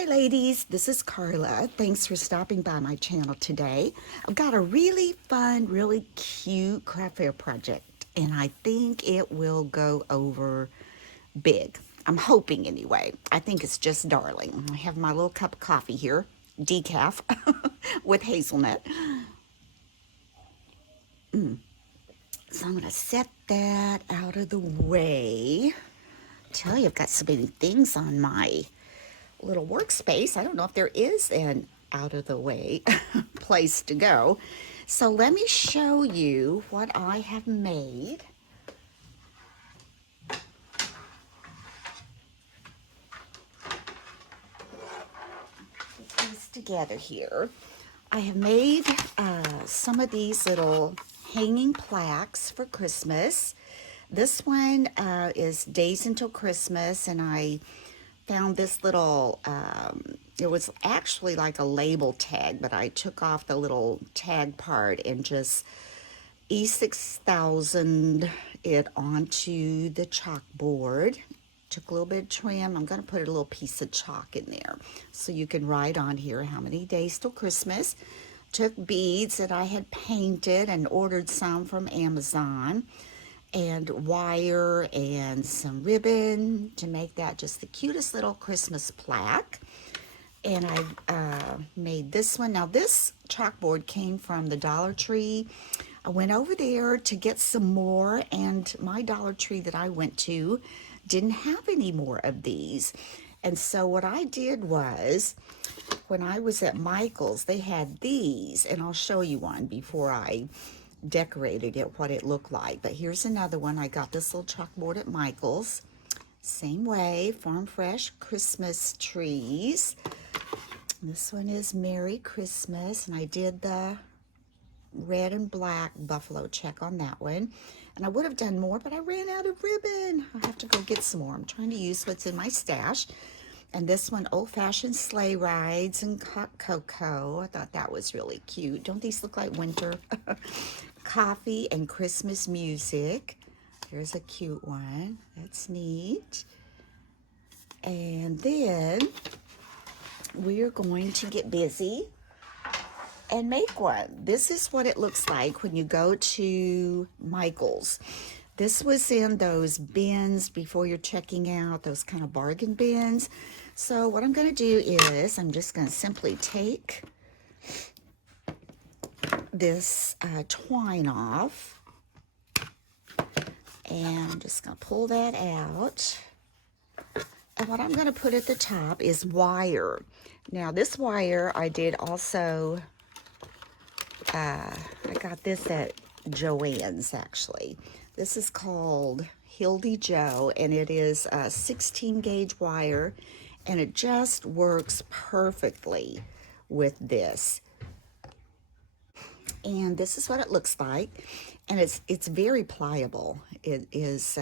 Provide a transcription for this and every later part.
Hi ladies, this is Carla. Thanks for stopping by my channel today. I've got a really fun, really cute craft fair project and I think it will go over big. I'm hoping anyway. I think it's just darling. I have my little cup of coffee here, decaf with hazelnut. So I'm going to set that out of the way. Tell you, I've got so many things on my little workspace. I don't know if there is an out of the way place to go. So let me show you what I have made. Put this together here. I have made some of these little hanging plaques for Christmas. This one is Days Until Christmas, and I found this little, it was actually like a label tag, but I took off the little tag part and just E6000 it onto the chalkboard. Took a little bit of trim. I'm going to put a little piece of chalk in there so you can write on here how many days till Christmas. Took beads that I had painted and ordered some from Amazon, and wire and some ribbon to make that just the cutest little Christmas plaque. And I made this one. Now this chalkboard came from the Dollar Tree. I went over there to get some more, and my Dollar Tree that I went to didn't have any more of these. And so what I did was, when I was at Michael's, they had these, and I'll show you one before I decorated it, what it looked like. But here's another one. I got this little chalkboard at Michael's. Same way, Farm Fresh Christmas trees. This one is Merry Christmas, and I did the red and black buffalo check on that one. And I would have done more, but I ran out of ribbon. I have to go get some more. I'm trying to use what's in my stash. And this one, old-fashioned sleigh rides and hot cocoa. I thought that was really cute. Don't these look like winter? Coffee and Christmas music. Here's a cute one. That's neat. And then we're going to get busy and make one. This is what it looks like when you go to Michael's. This was in those bins before you're checking out, those kind of bargain bins. So what I'm going to do is I'm just going to simply take this twine off, and I'm just going to pull that out. And what I'm going to put at the top is wire. Now this wire I did also, I got this at Joann's actually. This is called Hildy Joe, and it is a 16 gauge wire, and it just works perfectly with this. And this is what it looks like, and it's very pliable. It is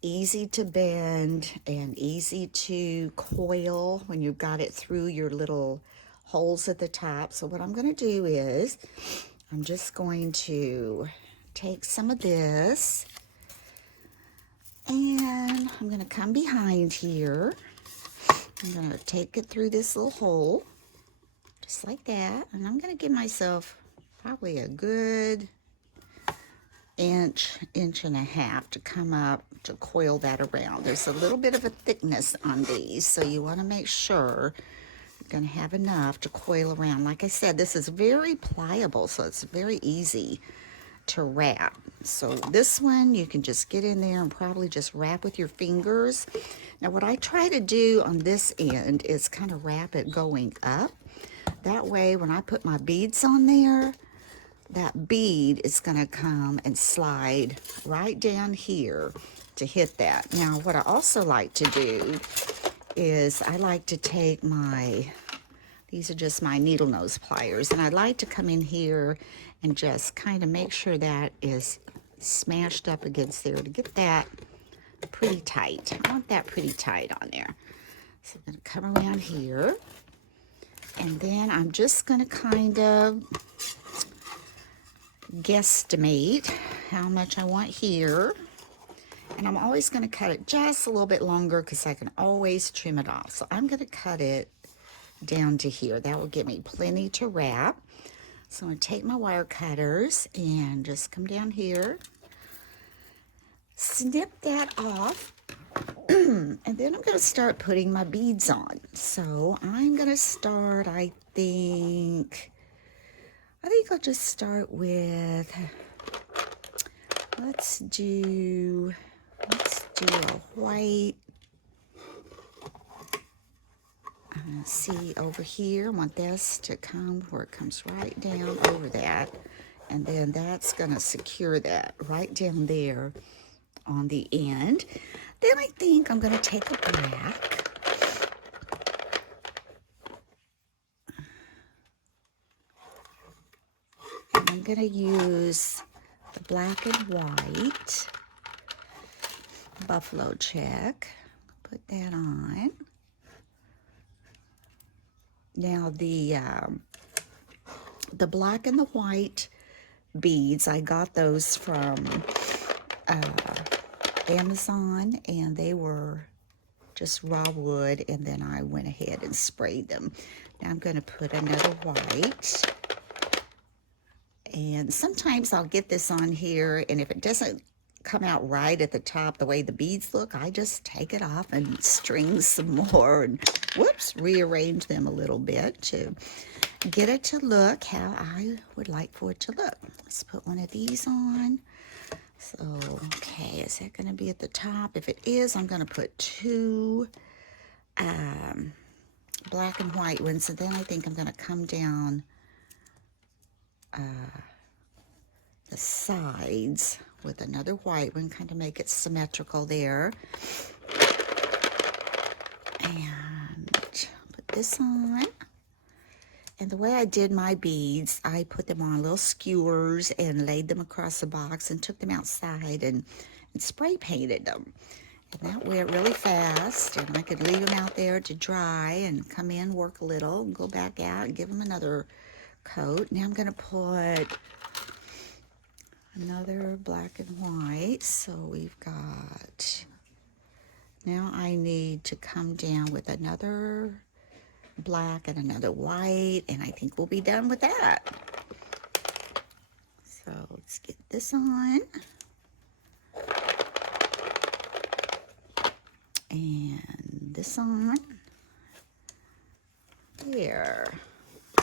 easy to bend and easy to coil when you've got it through your little holes at the top. So what I'm going to do is I'm just going to take some of this, and I'm going to come behind here. I'm going to take it through this little hole, just like that, and I'm going to give myself probably a good inch and a half to come up to coil that around. There's a little bit of a thickness on these, so you want to make sure you're going to have enough to coil around. Like I said, this is very pliable, so it's very easy to wrap. So this one you can just get in there and probably just wrap with your fingers. Now what I try to do on this end is kind of wrap it going up. That way when I put my beads on there, that bead is going to come and slide right down here to hit that. Now what I also like to do is I like to take my, these are just my needle nose pliers, and I like to come in here and just kind of make sure that is smashed up against there to get that pretty tight. I want that pretty tight on there. So I'm going to come around here, and then I'm just going to kind of guesstimate how much I want here. And I'm always going to cut it just a little bit longer because I can always trim it off. So I'm going to cut it down to here. That will give me plenty to wrap. So I'm going to take my wire cutters and just come down here, snip that off, and then I'm going to start putting my beads on. So I'm going to start, I think I'll just start with, let's do a white. See over here, I want this to come where it comes right down over that, and then that's going to secure that right down there on the end. Then I think I'm going to take a black, and I'm going to use the black and white buffalo check. Put that on. Now the black and the white beads, I got those from Amazon, and they were just raw wood, and then I went ahead and sprayed them. Now I'm going to put another white, and sometimes I'll get this on here, and if it doesn't come out right at the top the way the beads look, I just take it off and string some more and whoops, rearrange them a little bit to get it to look how I would like for it to look. Let's put one of these on. So, okay, is that going to be at the top? If it is, I'm going to put two black and white ones, and then I think I'm going to come down the sides with another white one, kind of make it symmetrical there. And put this on. And the way I did my beads, I put them on little skewers and laid them across the box and took them outside and spray painted them. And that went really fast, and I could leave them out there to dry and come in, work a little, and go back out and give them another coat. Now I'm going to put another black and white. So we've got, now I need to come down with another black and another white, and I think we'll be done with that. So let's get this on. And this on. There.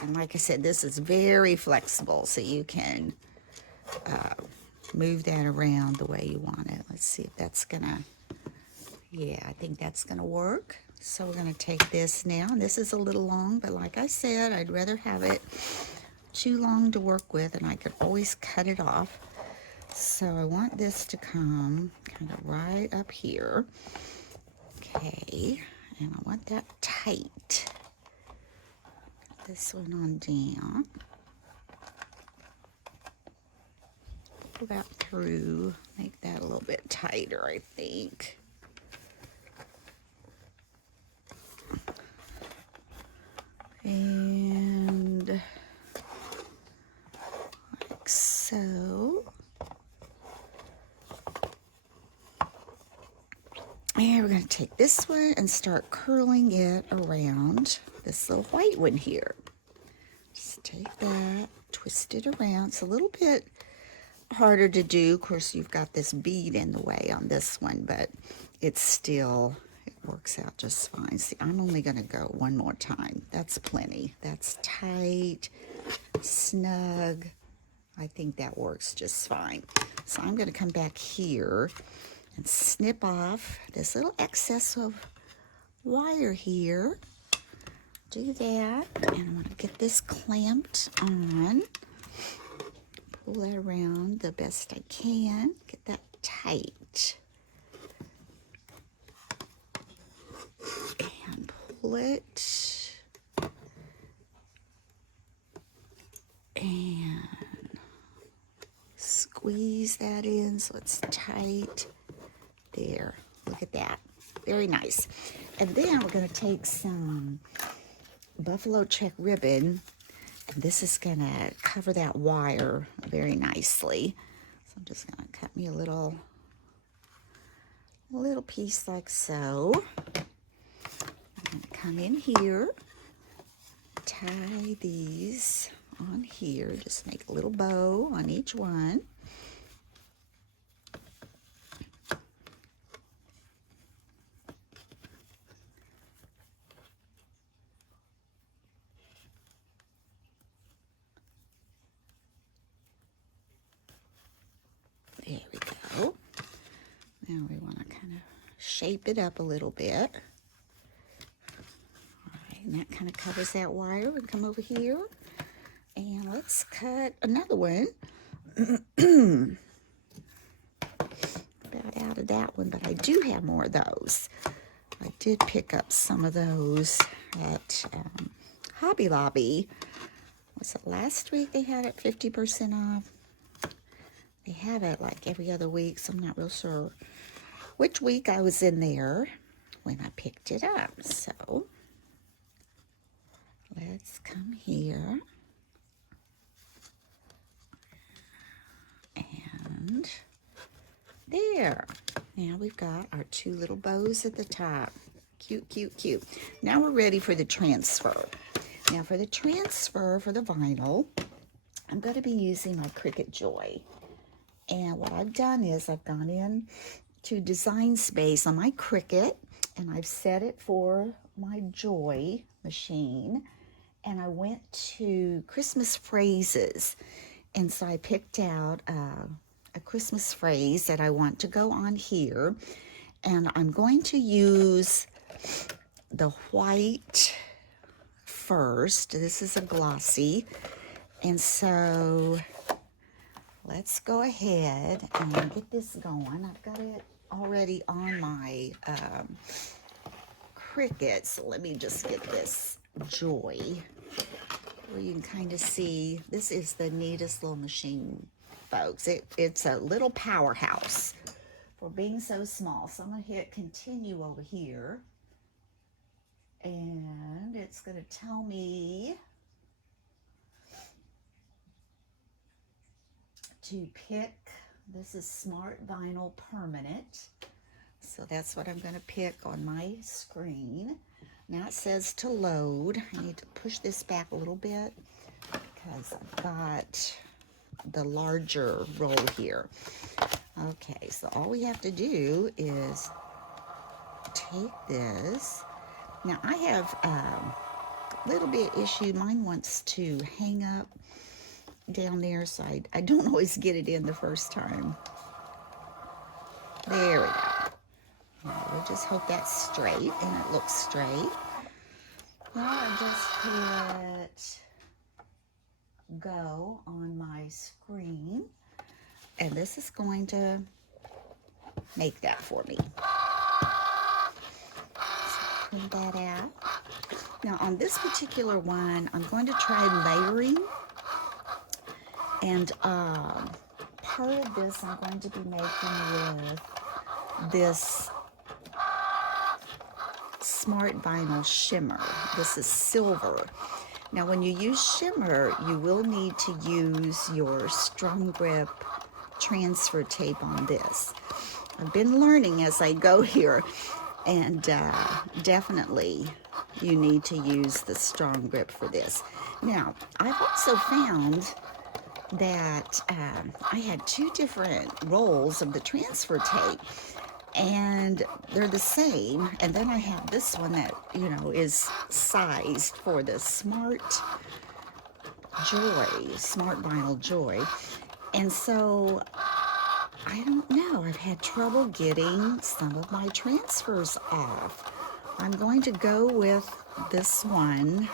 And like I said, this is very flexible, so you can move that around the way you want it. Let's see if that's gonna, yeah, I think that's gonna work. So we're gonna take this now, and this is a little long, but like I said, I'd rather have it too long to work with, and I could always cut it off. So I want this to come kind of right up here. Okay, and I want that tight. Put this one on down. Pull that through, make that a little bit tighter, I think. And like so. And we're going to take this one and start curling it around this little white one here. Just take that, twist it around. It's a little bit harder to do. Of course, you've got this bead in the way on this one, but it's still, it works out just fine. See, I'm only going to go one more time. That's plenty. That's tight, snug. I think that works just fine. So I'm going to come back here and snip off this little excess of wire here. Do that, and I'm going to get this clamped on. Pull that around the best I can. Get that tight. And pull it. And squeeze that in so it's tight. There. Look at that. Very nice. And then we're going to take some buffalo check ribbon, and this is going to cover that wire very nicely. So I'm just going to cut me a little a little piece like so. I'm going to come in here, tie these on here, just make a little bow on each one. There we go. Now we want to kind of shape it up a little bit. All right, and that kind of covers that wire. We come over here and let's cut another one. About out of that one, but I do have more of those. I did pick up some of those at Hobby Lobby. Was it last week they had it 50% off? They have it like every other week, so I'm not real sure which week I was in there when I picked it up. So let's come here and there. Now we've got our two little bows at the top. Cute, cute, cute. Now we're ready for the transfer. Now for the transfer for the vinyl, I'm going to be using my Cricut Joy. And what I've done is I've gone in to Design Space on my Cricut, and I've set it for my Joy machine. And I went to Christmas phrases. And so I picked out a Christmas phrase that I want to go on here. And I'm going to use the white first. This is a glossy. And so let's go ahead and get this going. I've got it already on my Cricut. So let me just get this Joy where you can kind of see. This is the neatest little machine, folks. It's a little powerhouse for being so small. So I'm going to hit continue over here. And it's going to tell me to pick. This is Smart Vinyl Permanent. So that's what I'm going to pick on my screen. Now it says to load. I need to push this back a little bit because I've got the larger roll here. Okay, so all we have to do is take this. Now I have a little bit issue. Mine wants to hang up down there, so I don't always get it in the first time. There we go. Now we'll just hope that's straight, and it looks straight. Now I just hit go on my screen, and this is going to make that for me. So print that out. Now on this particular one, I'm going to try layering, and part of this I'm going to be making with this Smart Vinyl Shimmer. This is silver. Now when you use shimmer, you will need to use your strong grip transfer tape on this. I've been learning as I go here, and definitely you need to use the strong grip for this. Now I've also found that I had two different rolls of the transfer tape, and they're the same. And then I have this one that, you know, is sized for the Smart Vinyl Joy. And so I don't know, I've had trouble getting some of my transfers off. I'm going to go with this one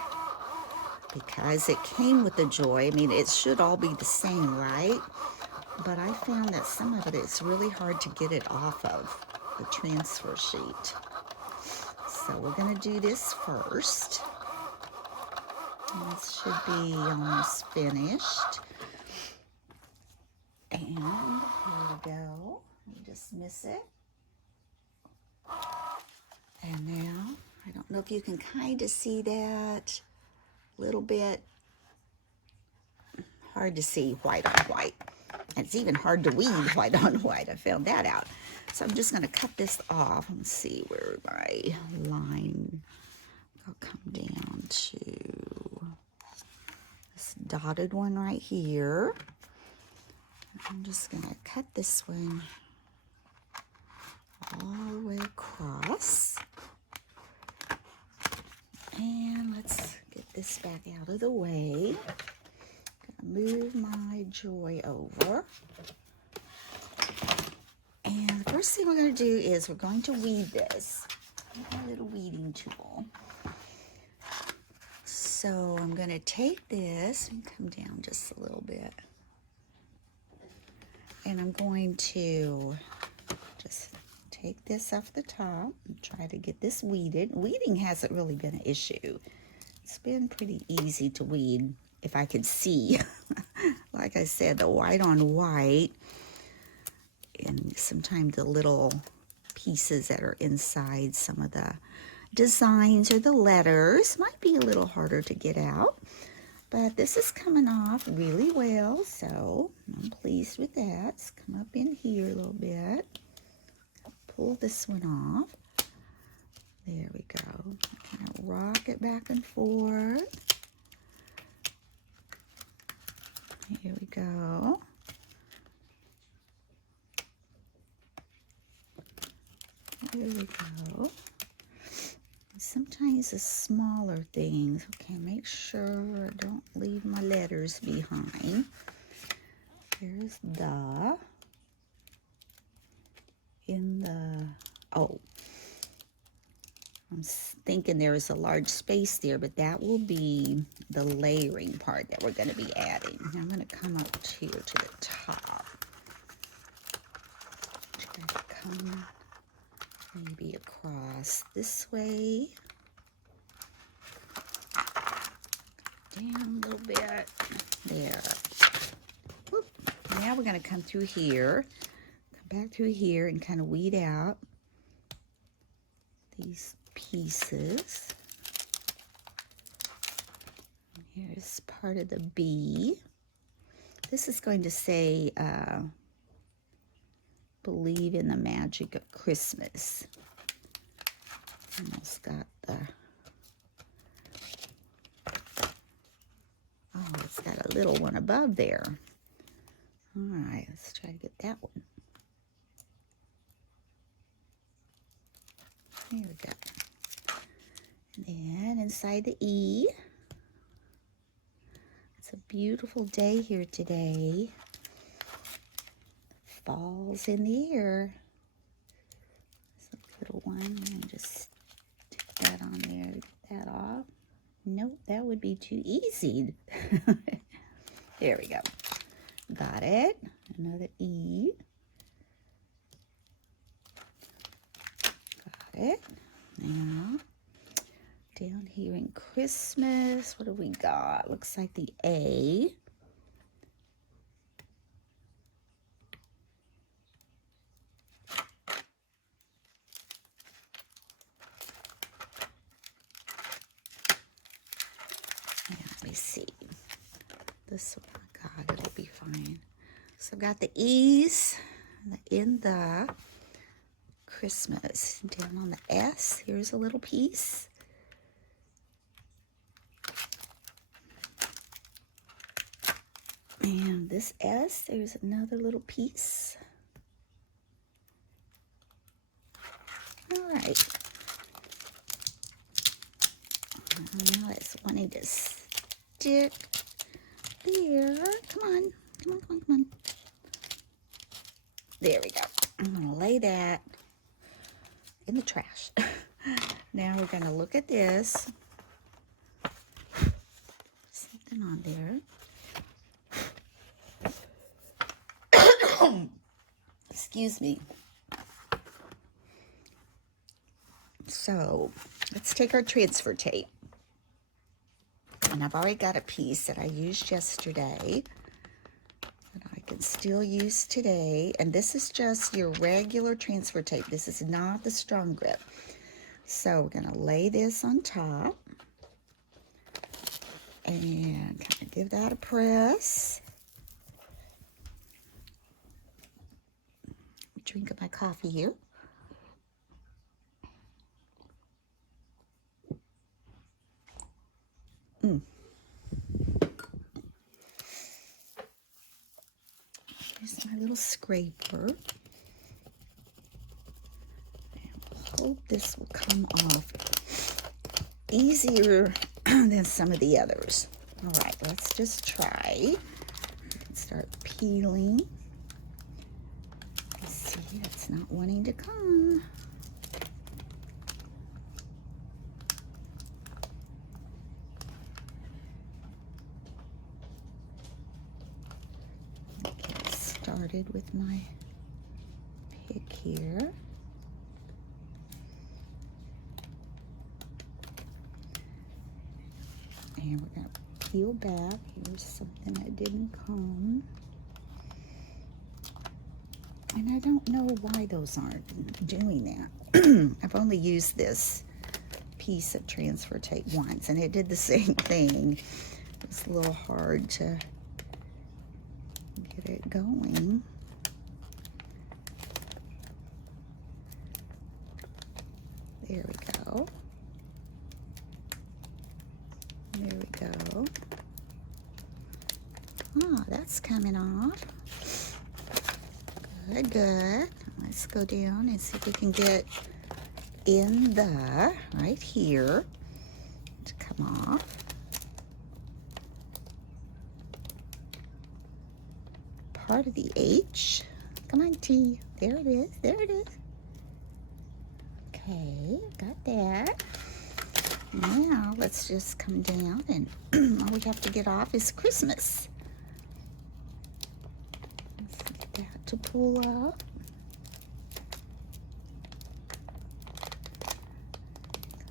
because it came with the Joy. I mean, it should all be the same, right? But I found that some of it, it's really hard to get it off of the transfer sheet. So we're going to do this first. And this should be almost finished. And here we go. You just miss it. And now, I don't know if you can kind of see that a little bit. Hard to see white on white. And it's even hard to weed white on white. I found that out. So I'm just going to cut this off. Let's see where my line will come down to this dotted one right here. I'm just going to cut this one all the way across. And let's get this back out of the way. Move my joy over. And the first thing we're going to do is we're going to weed this. A little weeding tool. So I'm going to take this and come down just a little bit. And I'm going to just take this off the top and try to get this weeded. Weeding hasn't really been an issue. It's been pretty easy to weed if I could see. Like I said, the white on white, and sometimes the little pieces that are inside some of the designs or the letters might be a little harder to get out. But this is coming off really well, so I'm pleased with that. It's come up in here a little bit. Pull this one off. There we go. Kind of rock it back and forth. Here we go. There we go. Sometimes the smaller things, okay, make sure I don't leave my letters behind. There's the, in the, oh, I'm thinking there is a large space there, but that will be the layering part that we're going to be adding. Now I'm going to come up here to the top. Try to come maybe across this way. Down a little bit. There. Whoop. Now we're going to come through here. Come back through here and kind of weed out these pieces. And here's part of the B. This is going to say, believe in the magic of Christmas. Almost got the, oh, it's got a little one above there. All right, let's try to get that one. There we go. And then inside the E, it's a beautiful day here today. Fall's in the air. There's a little one. And just stick that on there to get that off. Nope, that would be too easy. There we go. Got it. Another E. Got it. Now, down here in Christmas, what do we got? Looks like the A. Let me see. This one, God, it'll be fine. So I've got the E's in the Christmas. Down on the S, here's a little piece. And this S, there's another little piece. All right. Now it's wanting to stick there. Come on, come on, come on, come on. There we go. I'm going to lay that in the trash. Now we're going to look at this. Something on there. Excuse me. So let's take our transfer tape. And I've already got a piece that I used yesterday that I can still use today. And this is just your regular transfer tape. This is not the strong grip. So we're going to lay this on top and kind of give that a press. drink of my coffee here. Here's my little scraper. I hope this will come off easier than some of the others. All right, let's just try. Start peeling. See, it's not wanting to come. Get started with my pick here. And we're going to peel back. Here's something that didn't come. And I don't know why those aren't doing that. I've only used this piece of transfer tape once, and it did the same thing. It's a little hard to get it going. There we go. There we go. Ah, that's coming off. Good, good. Let's go down and see if we can get in the, right here, to come off. Part of the H. Come on, T. There it is. There it is. Okay, got that. Now, let's just come down, and all we have to get off is Christmas. Let's get that to pull up.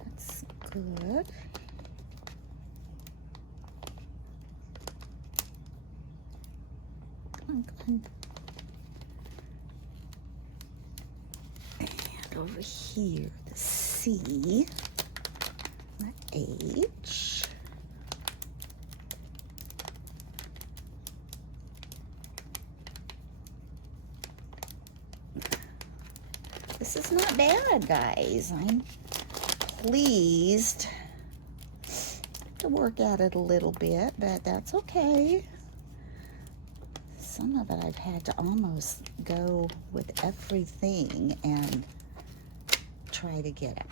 That's good. Come on, come on. And over here, the C. H. This is not bad, guys. I'm pleased to work at it a little bit, but that's okay. Some of it I've had to almost go with everything and try to get it.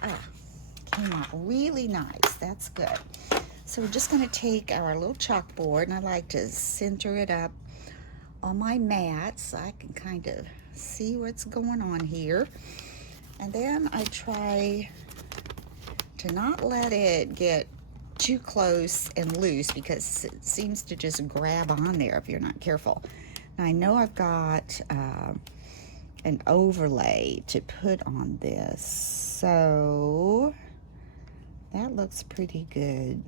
Came out really nice. That's good. So we're just going to take our little chalkboard, and I like to center it up on my mat so I can kind of see what's going on here. And then I try to not let it get too close and loose, because it seems to just grab on there if you're not careful. Now I know I've got an overlay to put on this, so that looks pretty good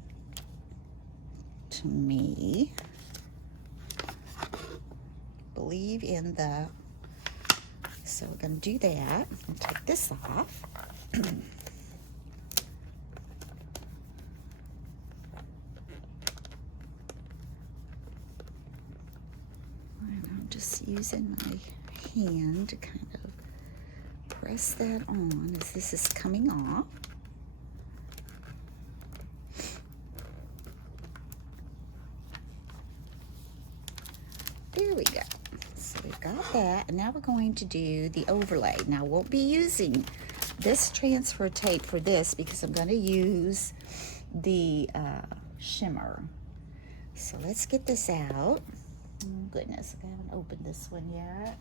to me. Believe in the, so we're going to do that. I'll take this off. And I'm just using my hand to kind of press that on as this is coming off. There we go. So we've got that, and now we're going to do the overlay. Now, I won't be using this transfer tape for this because I'm going to use the shimmer. So let's get this out. Oh, goodness, I haven't opened this one yet.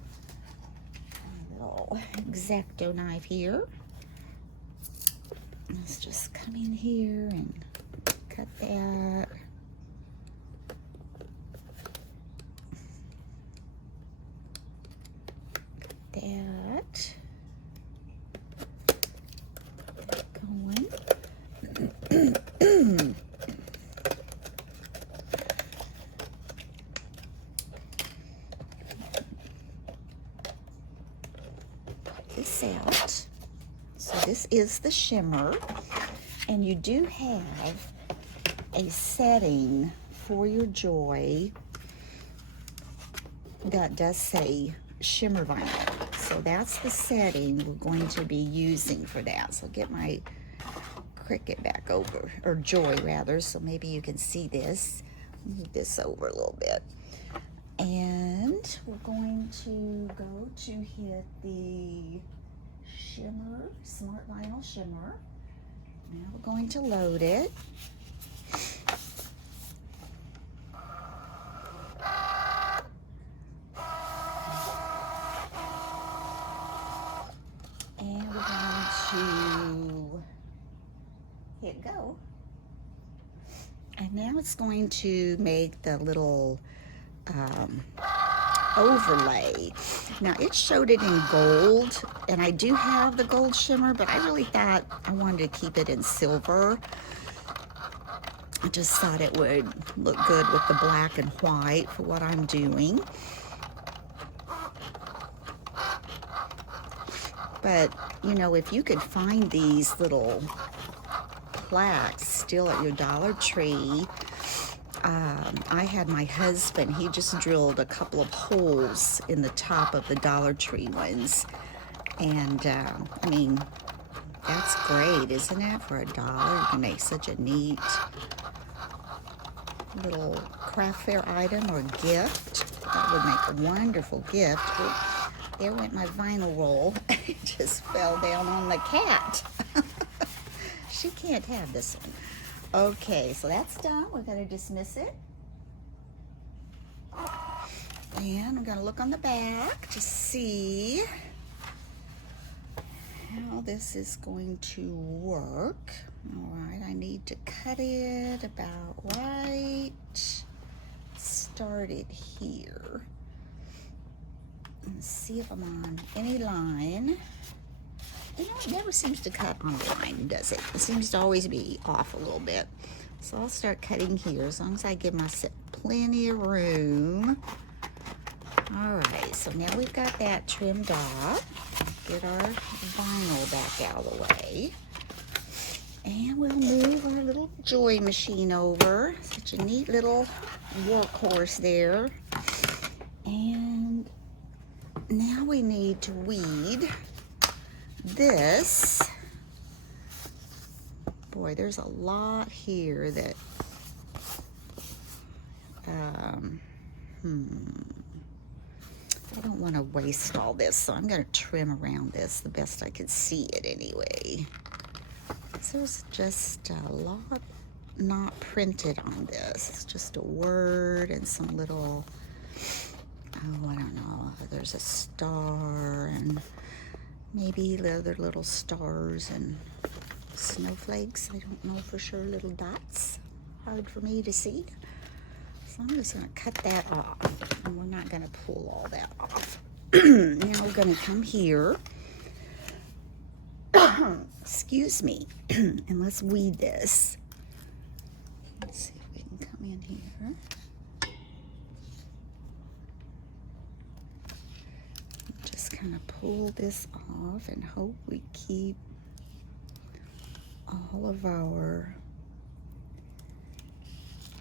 A little X-Acto knife here. Let's just come in here and cut that. That going. Put this out. So this is the shimmer, and you do have a setting for your joy that does say shimmer vinyl. So that's the setting we're going to be using for that. So get my Cricut back over, or Joy rather, so maybe you can see this. Move this over a little bit. And we're going to go to hit the shimmer, Smart Vinyl Shimmer. Now we're going to load it. And we're going to hit go. And now it's going to make the little overlay. Now it showed it in gold, and I do have the gold shimmer, but I really thought I wanted to keep it in silver. I just thought it would look good with the black and white for what I'm doing. But, you know, if you could find these little plaques still at your Dollar Tree, I had my husband, he just drilled a couple of holes in the top of the Dollar Tree ones. And, I mean, that's great, isn't it? For $1, you can make such a neat little craft fair item or gift. That would make a wonderful gift. Oh, there went my vinyl roll. It just fell down on the cat. She can't have this one. Okay, so that's done. We're going to dismiss it. And I'm going to look on the back to see how this is going to work. All right, I need to cut it about right. Started here. Let's see if I'm on any line. You know, it never seems to cut on a line, does it? It seems to always be off a little bit. So I'll start cutting here as long as I give myself plenty of room. All right, so now we've got that trimmed off. Get our vinyl back out of the way. And we'll move our little Joy machine over. Such a neat little workhorse there. And now we need to weed this. Boy, there's a lot here that I don't want to waste all this, so I'm going to trim around this the best I can see it anyway. So there's just a lot not printed on this. It's just a word and some little, oh, I don't know, there's a star and maybe the other little stars and snowflakes. I don't know for sure, little dots. Hard for me to see. So I'm just going to cut that off. And we're not going to pull all that off. Now we're going to come here. Excuse me. And let's weed this. Let's see if we can come in here. Just kind of pull this off and hope we keep all of our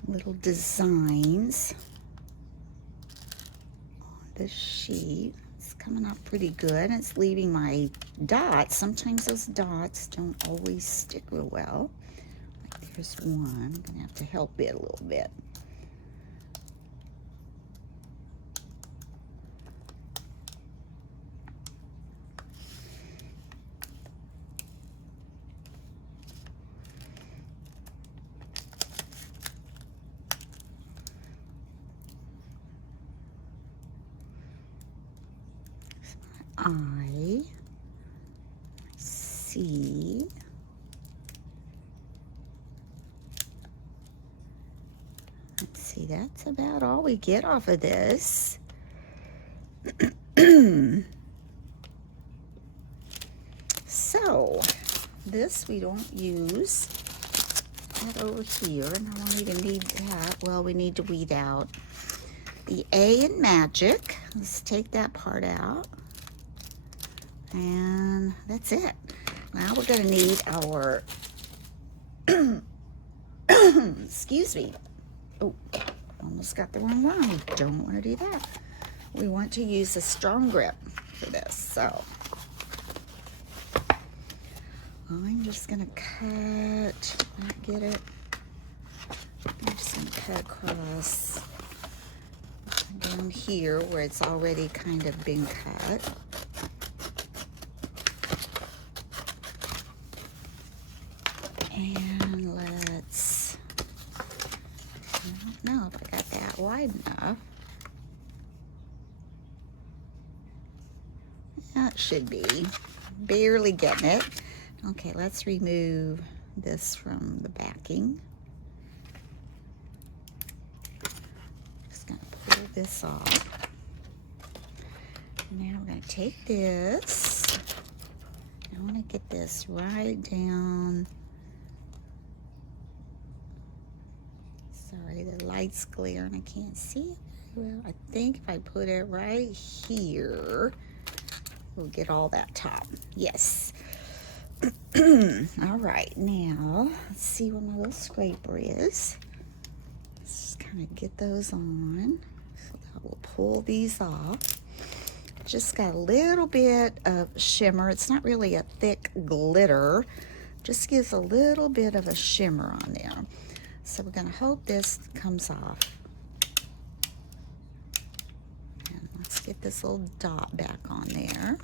little designs on this sheet. It's coming out pretty good. It's leaving my dots. Sometimes those dots don't always stick real well. Like there's one. I'm gonna have to help it a little bit. I see let's see, that's about all we get off of this. So this we don't use. That over here, and I don't even need that. Well, we need to weed out the A in magic. Let's take that part out. And that's it. Now we're going to need our, excuse me. Oh, almost got the wrong one. We don't want to do that. We want to use a strong grip. for this. So I'm just gonna cut, get it. I'm just gonna cut across down here where it's already kind of been cut. And let's, I don't know if I got that wide enough. That should be, barely getting it. Okay, let's remove this from the backing. Just gonna pull this off. Now we're gonna take this. I wanna get this right down. Sorry, the light's glaring, I can't see it very well. I think if I put it right here, we'll get all that top. Yes. All right, now let's see where my little scraper is. Let's just kind of get those on. So that will pull these off. Just got a little bit of shimmer. It's not really a thick glitter. Just gives a little bit of a shimmer on there. So we're going to hope this comes off. And let's get this little dot back on there.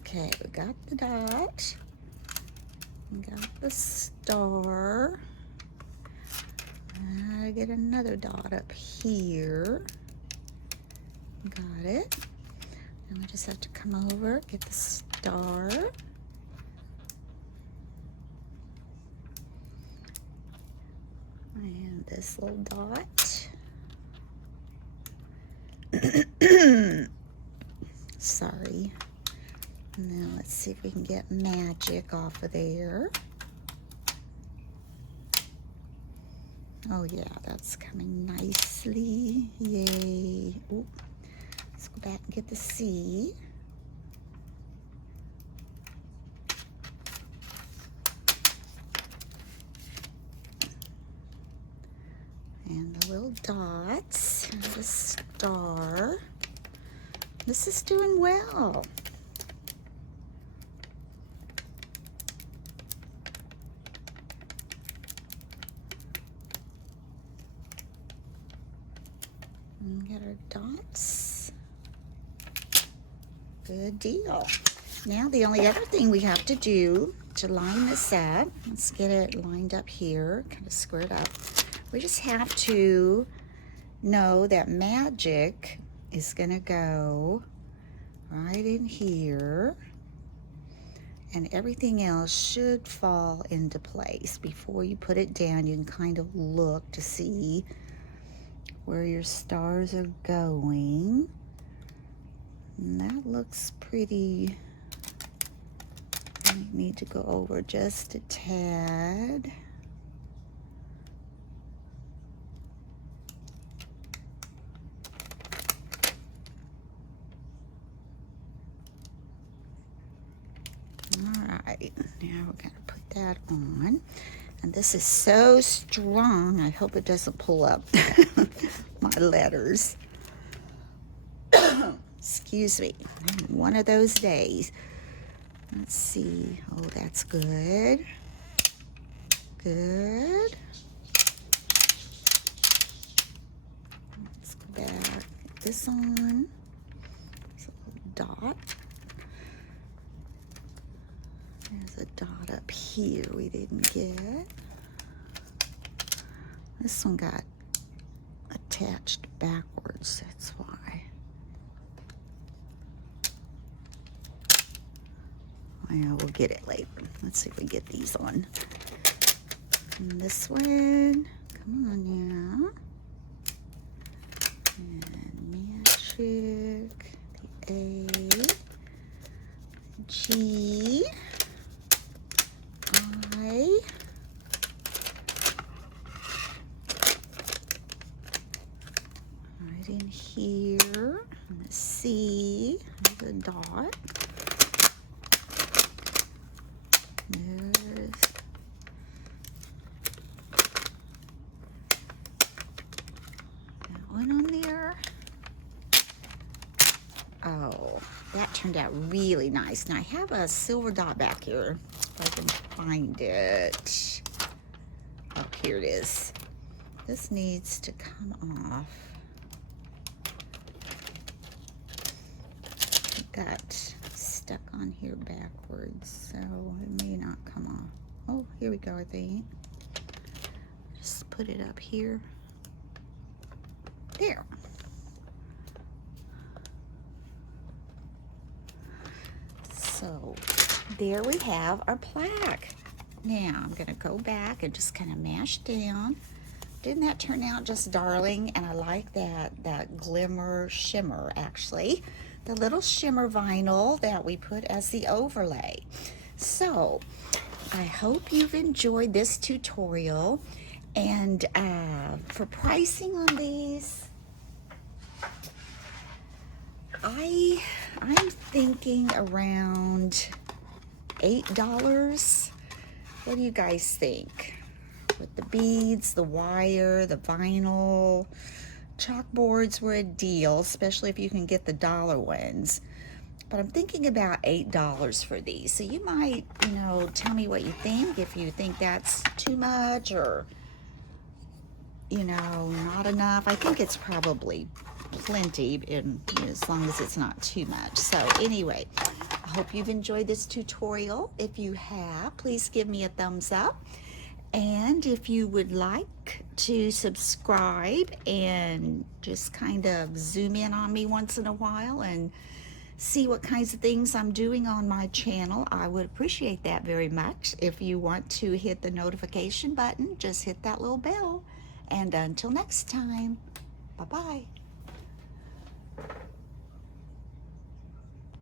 Okay, we got the dot. We got the star. I get another dot up here. Got it. And we just have to come over, get the star. And this little dot. Sorry. Now let's see if we can get magic off of there. Oh yeah, that's coming nicely. Yay. Ooh. Let's go back and get the C. And the little dots and the star. This is doing well. And get our dots. Good deal. Now the only other thing we have to do to line this up, let's get it lined up here, kind of squared up. We just have to know that magic is gonna go right in here, and everything else should fall into place. Before you put it down, you can kind of look to see where your stars are going. And that looks pretty. I need to go over just a tad. All right, now we're gonna put that on. And this is so strong, I hope it doesn't pull up my letters. Excuse me, one of those days. Let's see, oh, that's good. Good. Let's go back, get this on. It's a little dot. There's a dot up here we didn't get. This one got attached backwards, that's why. Yeah, we'll get it later. Let's see if we get these on. And this one, come on now. And magic, the A, G, I, right in here, and the C, there's a dot. There's turned out really nice. Now I have a silver dot back here, if I can find it. Oh, here it is. This needs to come off. It got stuck on here backwards, so it may not come off. Oh, here we go, I think. Just put it up here. There. So there we have our plaque. Now I'm gonna go back and just kind of mash down. Didn't that turn out just darling? And I like that glimmer shimmer, actually. The little shimmer vinyl that we put as the overlay. So I hope you've enjoyed this tutorial. And for pricing on these, I'm thinking around $8. What do you guys think? With the beads, the wire, the vinyl, chalkboards were a deal, especially if you can get the dollar ones. But I'm thinking about $8 for these. So you might, you know, tell me what you think, if you think that's too much or, you know, not enough. I think it's probably plenty, in, you know, as long as it's not too much. So anyway, I hope you've enjoyed this tutorial. If you have, please give me a thumbs up. And if you would like to subscribe and just kind of zoom in on me once in a while and see what kinds of things I'm doing on my channel, I would appreciate that very much. If you want to hit the notification button, just hit that little bell. And until next time, bye-bye.